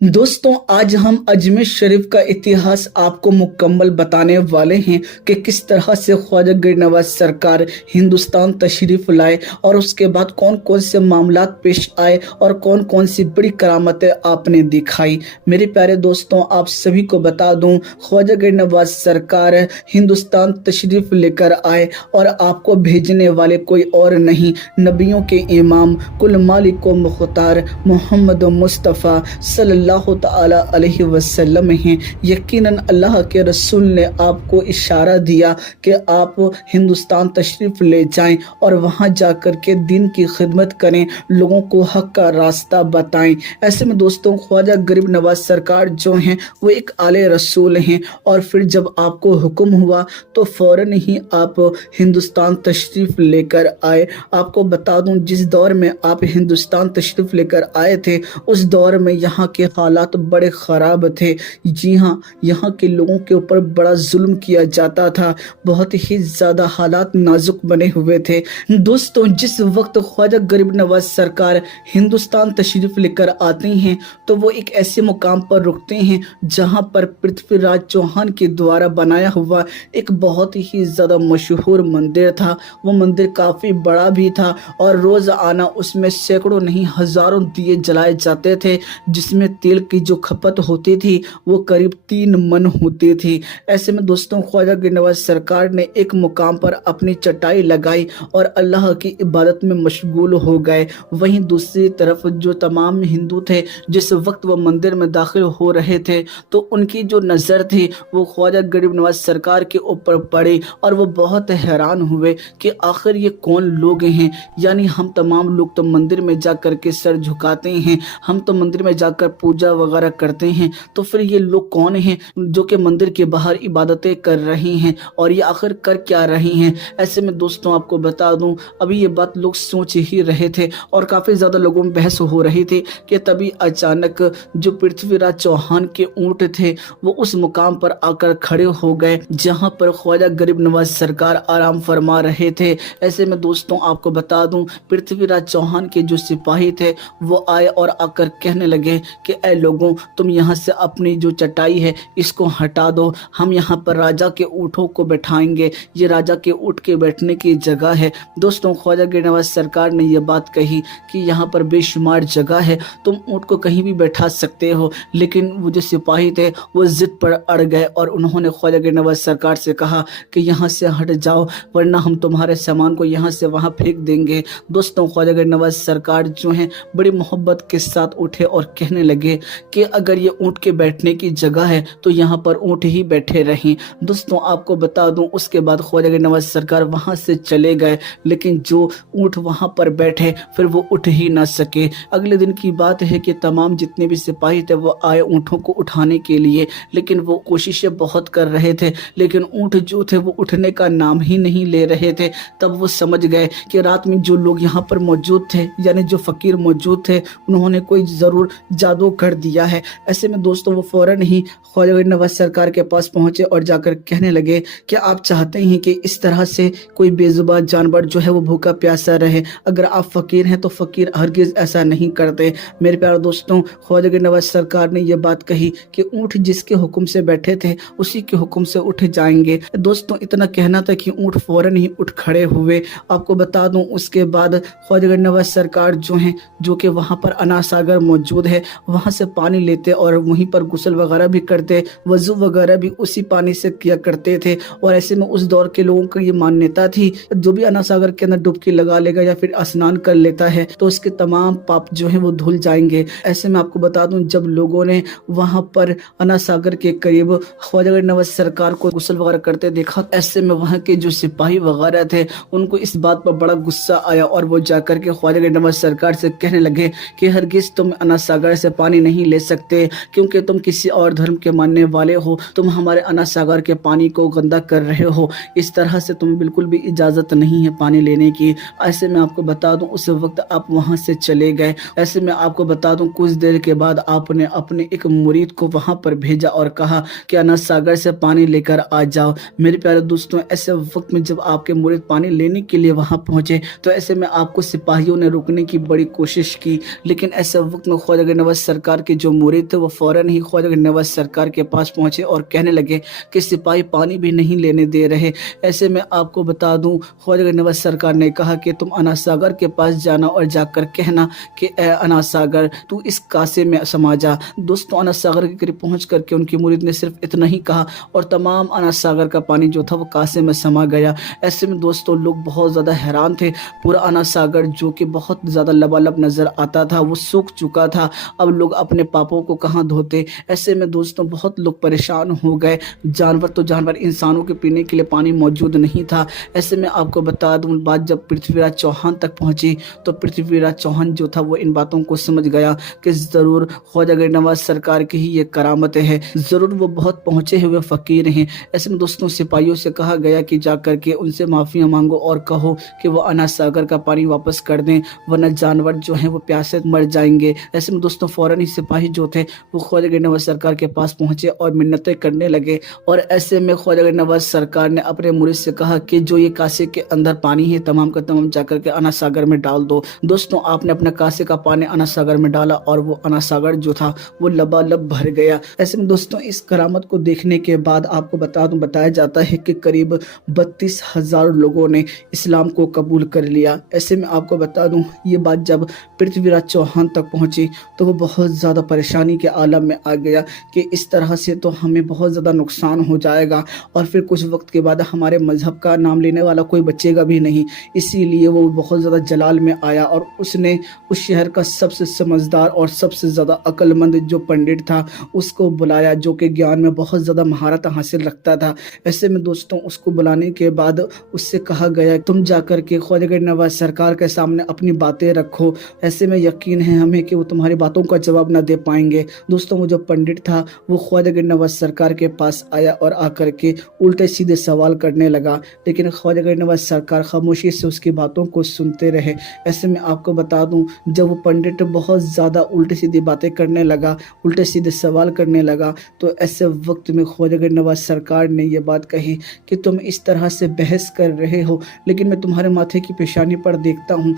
दोस्तों, आज हम अजमेर शरीफ का इतिहास आपको मुकम्मल बताने वाले हैं कि किस तरह से ख्वाजा गरीब नवाज सरकार हिंदुस्तान तशरीफ़ लाए और उसके बाद कौन कौन से मामलात पेश आए और कौन कौन सी बड़ी करामतें आपने दिखाई। मेरे प्यारे दोस्तों, आप सभी को बता दूं, ख्वाजा गरीब नवाज सरकार हिंदुस्तान तशरीफ़ लेकर आए और आपको भेजने वाले कोई और नहीं, नबियों के इमाम कुल मालिक व मुख्तार मोहम्मद मुस्तफ़ा सल्लल्लाहु ताला अलैहि वसल्लम हैं। यकीनन अल्लाह के रसूल ने आपको इशारा दिया कि आप हिंदुस्तान तशरीफ़ ले जाएं और वहां जाकर के दिन की खिदमत करें, लोगों को हक का रास्ता बताएं। ऐसे में दोस्तों, ख्वाजा गरीब नवाज सरकार जो हैं वो एक आले रसूल हैं और फिर जब आपको हुक्म हुआ तो फ़ौरन ही आप हिंदुस्तान तशरीफ़ लेकर आए। आपको बता दूं, जिस दौर में आप हिंदुस्तान तशरीफ़ लेकर आए थे उस दौर में यहाँ के हालात बड़े ख़राब थे। जी हाँ, यहाँ के लोगों के ऊपर बड़ा जुल्म किया जाता था, बहुत ही ज़्यादा हालात नाजुक बने हुए थे। दोस्तों, जिस वक्त ख्वाजा गरीब नवाज सरकार हिंदुस्तान तशरीफ़ लेकर आते हैं तो वो एक ऐसे मुकाम पर रुकते हैं जहाँ पर पृथ्वीराज चौहान के द्वारा बनाया हुआ एक बहुत ही ज़्यादा मशहूर मंदिर था। वो मंदिर काफ़ी बड़ा भी था और रोज़ आना उसमें सैकड़ों नहीं हज़ारों दिए जलाए जाते थे, जिसमें तेल की जो खपत होती थी वो करीब 3 मन होती थी। ऐसे में दोस्तों, ख्वाजा गरीब नवाज सरकार ने एक मुकाम पर अपनी चटाई लगाई और अल्लाह की इबादत में मशगूल हो गए। वहीं दूसरी तरफ जो तमाम हिंदू थे, जिस वक्त वो मंदिर में दाखिल हो रहे थे तो उनकी जो नज़र थी वो ख्वाजा गरीब नवाज सरकार के ऊपर पड़ी और वो बहुत हैरान हुए कि आखिर ये कौन लोग हैं। यानी हम तमाम लोग तो मंदिर में जा कर के सर झुकाते हैं, हम तो मंदिर में जाकर पूजा वगैरह करते हैं, तो फिर ये लोग कौन हैं जो कि मंदिर के बाहर इबादतें कर रहे हैं और ये आखिर कर क्या रहे हैं। ऐसे में दोस्तों, आपको बता दूं, अभी ये बात लोग सोच ही रहे थे और काफ़ी ज़्यादा लोगों में बहस हो रही थी कि तभी अचानक जो पृथ्वीराज चौहान के ऊँट थे वो उस मुकाम पर आकर खड़े हो गए जहाँ पर ख्वाजा गरीब नवाज सरकार आराम फरमा रहे थे। ऐसे में दोस्तों, आपको बता दूं, पृथ्वीराज चौहान के जो सिपाही थे वो आए और आकर कहने लगे कि ऐ लोगों, तुम यहाँ से अपनी जो चटाई है इसको हटा दो, हम यहाँ पर राजा के ऊँटों को बैठाएंगे, ये राजा के ऊँट के बैठने की जगह है। दोस्तों, ख्वाजा गरीब नवाज सरकार ने यह बात कही कि यहाँ पर बेशुमार जगह है, तुम ऊँट को कहीं भी बैठा सकते हो, लेकिन वो जो सिपाही थे वो जिद पर अड़ गए और उन्होंने ख्वाजा गरीब नवाज सरकार से कहा कि यहाँ से हट जाओ वरना हम तुम्हारे सामान को यहाँ से वहाँ फेंक देंगे। दोस्तों, ख्वाजा गरीब नवाज सरकार जो हैं बड़ी मोहब्बत के साथ उठे और कहने लगे कि अगर ये ऊँट के बैठने की जगह है तो यहाँ पर ऊँट ही बैठे रहें। दोस्तों, आपको बता दूं, उसके बाद ख्वाजा गरीब नवाज सरकार वहाँ से चले गए, लेकिन जो ऊँट वहाँ पर बैठे फिर वो उठ ही ना सके। अगले दिन की बात है कि तमाम जितने भी सिपाही थे वो आए ऊँटों को उठाने के लिए, लेकिन वो कोशिशें बहुत कर रहे थे, लेकिन ऊँट जो थे वो उठने का नाम ही नहीं ले रहे थे। तब वो समझ गए कि रात में जो लोग यहाँ पर मौजूद थे, यानी जो फ़कीर मौजूद थे, उन्होंने कोई ज़रूर जादू कर दिया है। ऐसे में दोस्तों, वो फ़ौरन ही ख्वाजा गरीब नवाज सरकार के पास पहुँचे और जाकर कहने लगे कि आप चाहते हैं कि इस तरह से कोई बेजुबान जानवर जो है वो भूखा प्यासा रहे। अगर आप फ़कीर हैं तो फ़कीर हरगिज़ ऐसा नहीं करते। मेरे प्यारे दोस्तों, ख्वाजा गरीब नवाज सरकार ने यह बात कही कि ऊँट जिसके हुक्म से बैठे थे उसी के हुक्म से उठ जाएंगे। दोस्तों, इतना कहना था कि ऊँट फ़ौरन ही उठ खड़े हुए। आपको बता दूं, उसके बाद ख्वाजा गरीब नवाज सरकार जो हैं, जो कि वहाँ पर अना सागर मौजूद है, वहाँ से पानी लेते और वहीं पर गुस्ल वगैरह भी करते, वज़ू वगैरह भी उसी पानी से किया करते थे। और ऐसे में उस दौर के लोगों की ये मान्यता थी, जो भी अना सागर के अंदर डुबकी लगा लेगा या फिर स्नान कर लेता है तो उसके तमाम पाप जो हैं वो धुल जाएंगे। ऐसे में आपको बता दूं, जब लोगों ने वहाँ पर अना सागर के करीब ख्वाजा गरीब नवाज सरकार को गुस्ल वगैरह करते देखा, ऐसे में वहाँ के जो सिपाही वगैरह थे उनको इस बात पर बड़ा गुस्सा आया और वो जाकर के ख्वाजा गरीब नवाज सरकार से कहने लगे कि हरगिज़ तुम अना सागर से पानी नहीं ले सकते, क्योंकि तुम किसी और धर्म के मानने वाले हो, तुम हमारे अना सागर के पानी को गंदा कर रहे हो, इस तरह से तुम्हें बिल्कुल भी इजाज़त नहीं है पानी लेने की। ऐसे में आपको बता दूं, उस वक्त आप वहाँ से चले गए। ऐसे में आपको बता दूं, कुछ देर के बाद आपने अपने एक मुरीद को वहाँ पर भेजा और कहा कि अना सागर से पानी लेकर आ जाओ। मेरे प्यारे दोस्तों, ऐसे वक्त में जब आपके मुरीद पानी लेने के लिए वहाँ पहुँचे तो ऐसे में आपको सिपाहियों ने रोकने की बड़ी कोशिश की, लेकिन ऐसे वक्त में ख्वाजा गरीब नवाज सरकार सरकार के जो मुरीद थे वो फौरन ही ख्वाजा गरीब नवाज सरकार के पास पहुंचे और कहने लगे कि सिपाही पानी भी नहीं लेने दे रहे। ऐसे में आपको बता दूं, ख्वाजा गरीब नवाज सरकार ने कहा कि तुम अनास सागर के पास जाना और जाकर कहना कि ए अनास सागर, तू इस कासे में समा जा। दोस्तों, अनास सागर के करीब पहुंच करके उनकी मुरीद ने सिर्फ इतना ही कहा और तमाम अनास सागर का पानी जो था वो कासे में समा गया। ऐसे में दोस्तों लोग बहुत ज़्यादा हैरान थे। पूरा अनास सागर जो कि बहुत ज़्यादा लबालब नज़र आता था वो सूख चुका था। अब लोग अपने पापों को कहाँ धोते। ऐसे में दोस्तों बहुत लोग परेशान हो गए। जानवर तो जानवर, इंसानों के पीने के लिए पानी मौजूद नहीं था। ऐसे में आपको बता दूं, बात जब पृथ्वीराज चौहान तक पहुंची तो पृथ्वीराज चौहान जो था वो इन बातों को समझ गया कि ज़रूर ख्वाजा गरीब नवाज सरकार की ही ये करामत है, ज़रूर वो बहुत पहुँचे हुए फ़कीर हैं। ऐसे में दोस्तों सिपाहियों से कहा गया कि जा कर के उनसे माफ़ियाँ मांगो और कहो कि वो अनास सागर का पानी वापस कर दें, वरना जानवर जो हैं वो प्यासे मर जाएंगे। ऐसे में दोस्तों फ़ौरन ही सिपाही जो थे वो ख्वाजा गरीब नवाज सरकार के पास पहुँचे और मिन्नतें करने लगे। और ऐसे में ख्वाजा गरीब नवाज सरकार ने अपने मुरीद से कहा कि जो ये कासे के अंदर पानी है तमाम का तमाम जाकर के अनास सागर में डाल दो। दोस्तों, आपने अपना कासे का पानी अनास सागर में डाला और वो अनास सागर जो था वो लबालब भर गया। ऐसे में दोस्तों इस करामत को देखने के बाद आपको बता दूं, बताया जाता है कि करीब 32,000 लोगों ने इस्लाम को कबूल कर लिया। ऐसे में आपको बता दूं, ये बात जब पृथ्वीराज चौहान तक पहुंची तो वो बहुत ज़्यादा परेशानी के आलम में आ गया कि इस तरह से तो हमें बहुत ज़्यादा नुकसान हो जाएगा और फिर कुछ वक्त के बाद हमारे मज़हब का नाम लेने वाला कोई बचेगा भी नहीं। इसीलिए वो बहुत ज़्यादा जलाल में आया और उसने उस शहर का सबसे समझदार और सबसे ज़्यादा अक्लमंद जो पंडित था उसको बुलाया, जो कि ज्ञान में बहुत ज़्यादा महारत हासिल रखता था। ऐसे में दोस्तों उसको बुलाने के बाद उससे कहा गया तुम जाकर के ख्वाजा गरीब नवाज सरकार के सामने अपनी बातें रखो, ऐसे में यकीन है हमें कि वो तुम्हारी बातों का जवाब ना दे पाएंगे। दोस्तों वो जो पंडित था वो ख्वाजा गरीब नवाज सरकार के पास आया और आकर के उल्टे सीधे सवाल करने लगा, लेकिन ख्वाजा गरीब नवाज सरकार खामोशी से उसकी बातों को सुनते रहे। ऐसे में आपको बता दूं, जब वो पंडित बहुत ज़्यादा उल्टी सीधी बातें करने लगा, उल्टे सीधे सवाल करने लगा, तो ऐसे वक्त में ख्वाजा गरीब नवाज सरकार ने ये बात कही कि तुम इस तरह से बहस कर रहे हो, लेकिन मैं तुम्हारे माथे की पेशानी पर देखता हूँ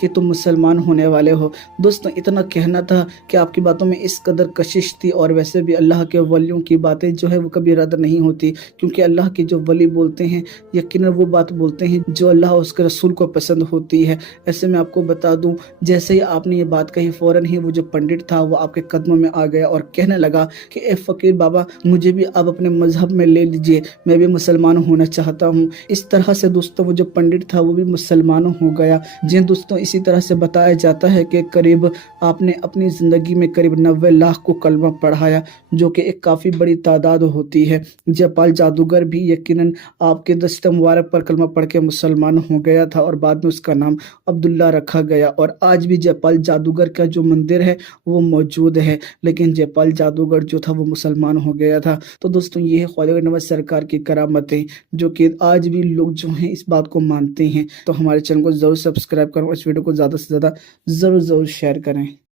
कि तुम मुसलमान होने वाले हो। दोस्तों इतना कहना था कि आपकी बातों में इस कदर कशिश थी। और वैसे भी अल्लाह के वलियों की बातें जो है वो कभी रद्द नहीं होती, क्योंकि अल्लाह के जो वली बोलते हैं यकीनन वो बात बोलते हैं जो अल्लाह और उसके रसूल को पसंद होती है। ऐसे में आपको बता दूं, जैसे ही आपने ये बात कही फौरन ही वो जो पंडित था वो आपके कदमों में आ गया और कहने लगा कि ए फकीर बाबा, मुझे भी आप अपने मजहब में ले लीजिए, मैं भी मुसलमान होना चाहता हूँ। इस तरह से दोस्तों वो जो पंडित था वो भी मुसलमान हो गया। जी दोस्तों, इसी तरह से बताया जाता है कि करीब आपने अपनी ज़िंदगी में करीब 90 लाख को कलमा पढ़ाया, जो कि एक काफ़ी बड़ी तादाद होती है। जयपाल जादूगर भी यकीनन आपके दस्ते मुबारक पर कलमा पढ़ के मुसलमान हो गया था और बाद में उसका नाम अब्दुल्ला रखा गया। और आज भी जयपाल जादूगर का जो मंदिर है वो मौजूद है, लेकिन जयपाल जादूगर जो था वो मुसलमान हो गया था। तो दोस्तों ये है ख्वाजा गरीब नवाज सरकार की करामतें, जो कि आज भी लोग जो हैं इस बात को मानते हैं। तो हमारे चैनल को ज़रूर सब्सक्राइब करें, इस वीडियो को ज़्यादा से ज़्यादा ज़रूर शेयर करें।